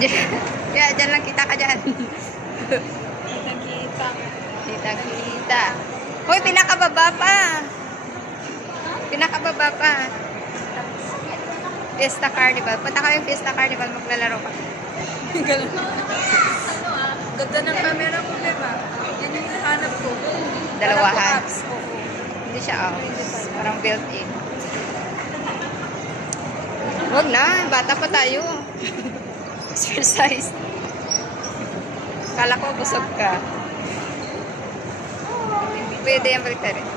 Yeah, dyan lang kita ka dyan. Kita. Kita. Hoy, pinakababa pa. Pinakababa pa. Fiesta Carnival. Punta kami Fiesta Carnival, maglalaro ka. Ganun. Ganda ng camera ko, diba? Yan yung hanap ko. Dalawahan. Hindi siya apps. Parang built-in. Huwag na. Bata pa tayo. Exercise. Kala ko busog ka. Pwede yan balik rin.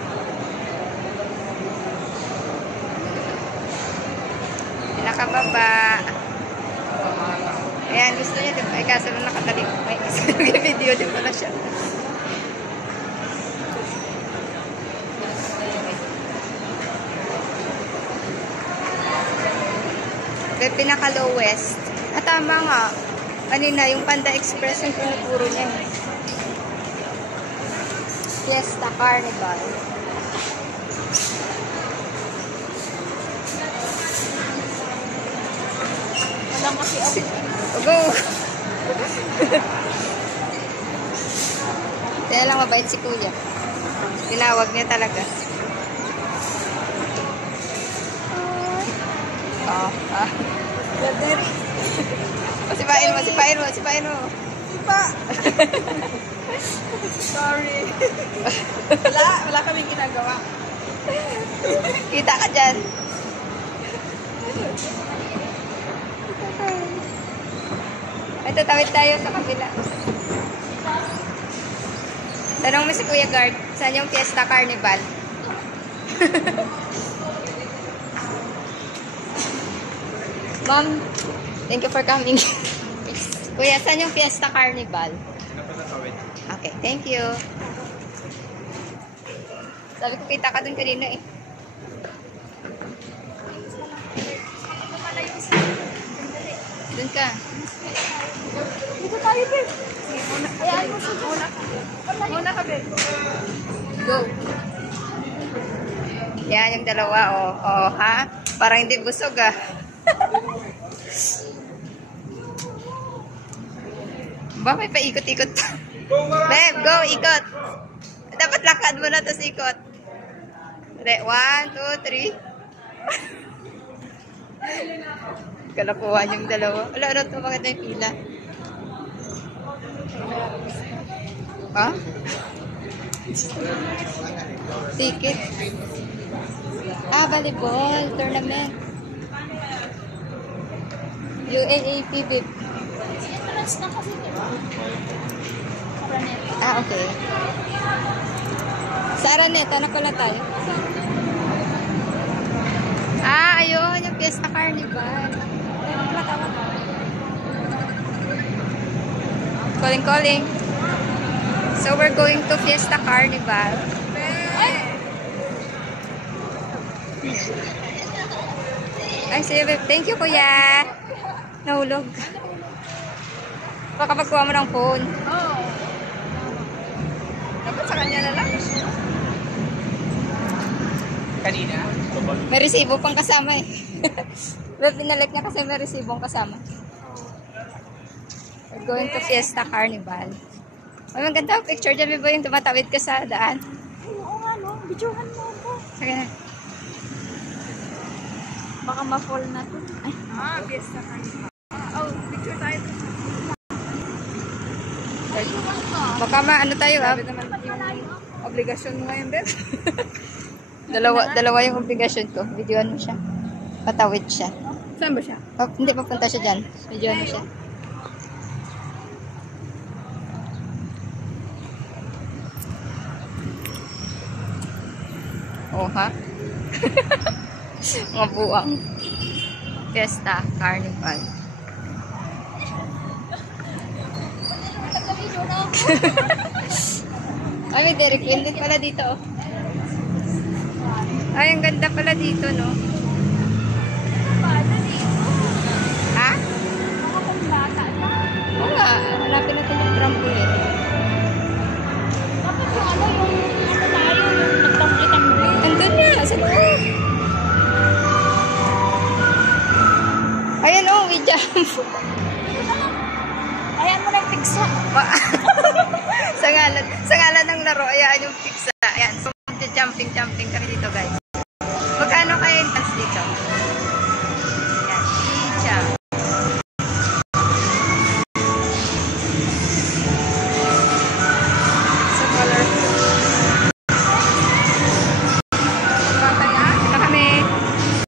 Pinakababa. Ayan, gusto niya, diba? Ay, kaso nung nakatali. May video din pala siya. Pinaka-lowest. At tama nga. Kanina, yung Panda Express yung pinupuro niya. Fiesta Carnival. Walang kasi ako. Go! Kaya lang mabait si Kuya. Tinawag niya talaga. Laderi. Sipain mo. Sipa. Sorry. Wala kaming ginagawa. Kita ka dyan. Ay, tatawid tayo sa kabila. Tanong mo si Kuya Guard, saan yung Fiesta Carnival? Ma'am, thank you for coming. Kuya, saan yung Fiesta Carnival? Okay, thank you. Sabi ko, kita ka dun kanina eh. Dun ka. Dito tayo, Ben. Ayan mo sa Muna ka, Ben. Go. Yan yung dalawa, oh. Oh, ha? Parang hindi busog, ah. Ba, may paikot-ikot. Beb, go, ikot. Dapat lakad mo na, tapos ikot. 1, 2, 3. Kalakuhan yung dalawa. Wala, ano ito? Bakit na yung pila? Ha? Ticket. Ah, volleyball. Tournament. UAAP, babe. Ah, okay. Sa Araneta, nakula tayo. Ah, ayun. Yung Fiesta Carnival. Calling. So, we're going to Fiesta Carnival. Ay, sige, babe. Thank you, kuya. Nahulog. Baka pagkuha mo ng phone. Oo. Dapat sa kanya na lang. Kanina? May resibo pang kasama eh. Pinalit niya kasi may resibong kasama. We're going to Fiesta Carnival. May maganda ang picture dyan, ba yung tumatawid ka sa daan? Oo nga, no? Videohan mo ako. Sige na. Baka ma-fall na to. Ay. Ah, Fiesta Carnival. Oh, picture tayo. Baka ano tayo, ah. Sabi naman yung obligasyon mo ngayon, Beb. Dalawa yung obligasyon ko. Videoan mo siya. Patawid siya. Saan ba siya? Hindi, papunta siya dyan. Videoan mo siya. Oh, ha? Mga buwang. Fiesta Carnival. Ay, may Dairy Queen din pala dito, oh. Ay, ang ganda pala dito, no? Ha? Oo nga, hanapin natin yung trampoline. Andun na, sa loob. Ayan, oh, may jump. Ayan mo lang pigsa. Sa ngalan ng laro, ayaan yung pizza. Ayan, so jumping kami dito.